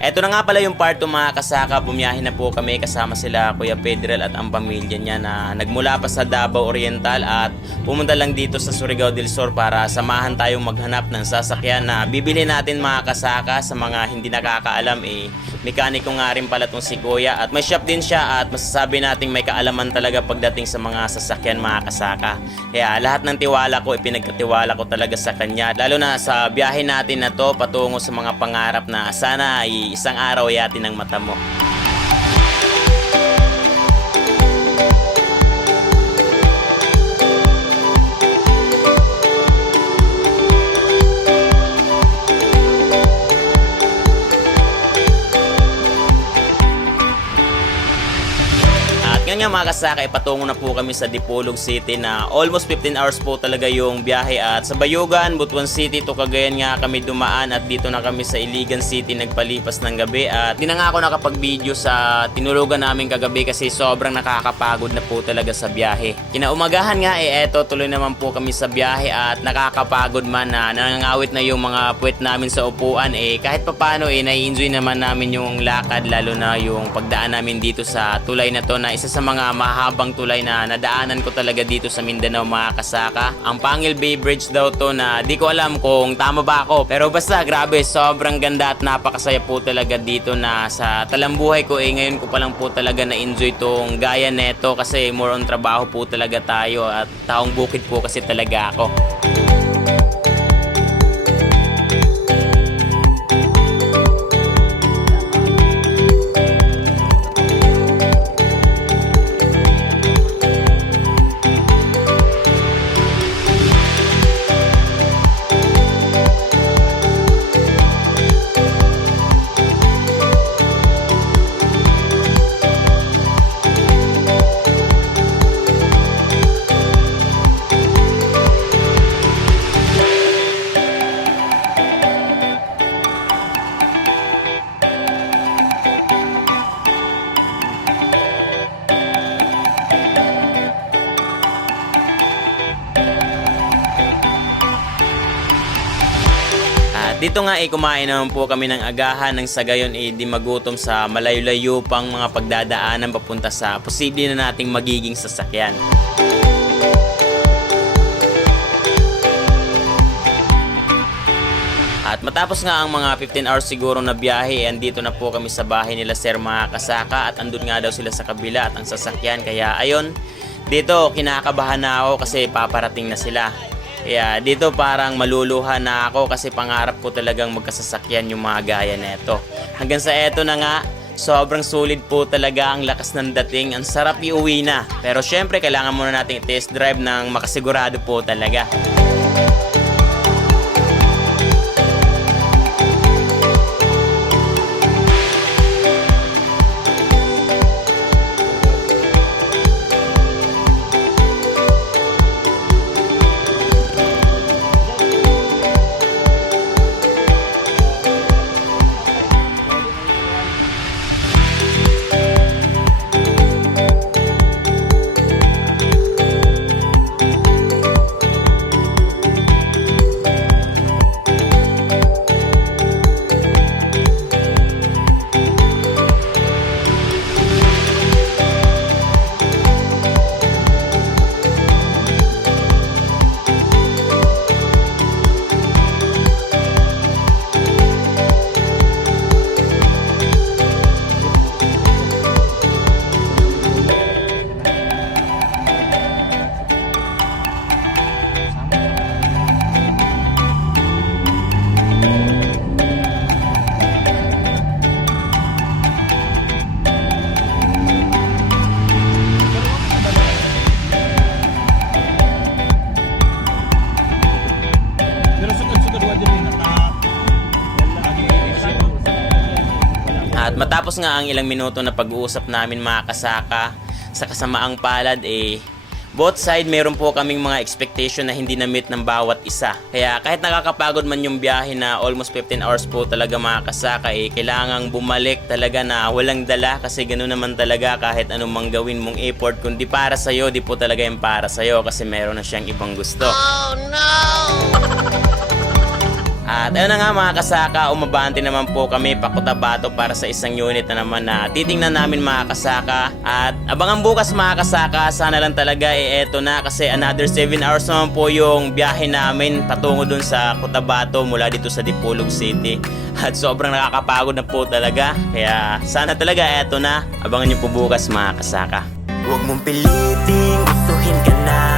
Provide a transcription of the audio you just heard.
Eto na nga pala yung part 2 mga kasaka, bumiyahe na po kami kasama sila Kuya Pedrel at ang pamilya niya na nagmula pa sa Davao Oriental at pumunta lang dito sa Surigao del Sur para samahan tayong maghanap ng sasakyan na bibili natin mga kasaka. Sa mga hindi nakakaalam mekaniko nga rin pala tong si Kuya at may shop din siya at masasabi nating may kaalaman talaga pagdating sa mga sasakyan mga kasaka. Kaya lahat ng tiwala ko ipinagkatiwala ko talaga sa kanya, lalo na sa biyahe natin na to patungo sa mga pangarap na sana ay isang araw yatin ng mata mo. Nga mga kasaka, patungo na po kami sa Dipolog City na almost 15 hours po talaga yung biyahe at sa Bayugan, Butuan City to Cagayan nga kami dumaan at dito na kami sa Iligan City nagpalipas ng gabi at di na nga ako nakapag-video sa tinulugan namin kagabi kasi sobrang nakakapagod na po talaga sa biyahe. Kinaumagahan nga eto tuloy naman po kami sa biyahe at nakakapagod man na nangangawit na yung mga puwet namin sa upuan kahit papano nai-enjoy naman namin yung lakad, lalo na yung pagdaan namin dito sa tulay na to na isa sa mga mahabang tulay na nadaanan ko talaga dito sa Mindanao mga kasaka. Ang Pangil Bay Bridge daw to na di ko alam kung tama ba ako, pero basta grabe, sobrang ganda at napakasaya po talaga dito na sa talambuhay ko ngayon ko pa lang po talaga na-enjoy tong gaya neto kasi more on trabaho po talaga tayo at taong bukid po kasi talaga ako. Dito nga kumain naman po kami ng agahan ng sa gayon di magutom sa malayo-layo pang mga pagdadaanan papunta sa posible na nating magiging sasakyan. At matapos nga ang mga 15 hours siguro na biyahe, andito na po kami sa bahay nila Sir mga kasaka at andun nga daw sila sa kabila at ang sasakyan. Kaya ayun, dito kinakabahan na ako kasi paparating na sila. Kaya dito parang maluluha na ako kasi pangarap ko talagang magkasasakyan yung mga gaya neto. Hanggang sa eto na nga, sobrang sulit po talaga ang lakas ng dating. Ang sarap iuwi na. Pero syempre kailangan muna nating test drive ng makasigurado po talaga. At matapos nga ang ilang minuto na pag-uusap namin mga kasaka, sa kasamaang palad both side meron po kaming mga expectation na hindi na-meet ng bawat isa. Kaya kahit nakakapagod man yung biyahe na almost 15 hours po talaga mga kasaka, kailangang bumalik talaga na walang dala kasi ganoon naman talaga kahit anong mang gawin mong effort. Kung di para sa'yo, di po talaga yung para sa'yo kasi meron na siyang ibang gusto. Oh no! At ayun na nga mga kasaka, umabante naman po kami pa Cotabato para sa isang unit na naman na titingnan namin mga kasaka. At abangan bukas mga kasaka, sana lang talaga eto na kasi another 7 hours naman po yung biyahe namin patungo dun sa Cotabato mula dito sa Dipolog City. At sobrang nakakapagod na po talaga, kaya sana talaga eto na. Abangan nyo po bukas mga kasaka. Huwag mong piliting, gustuhin ka na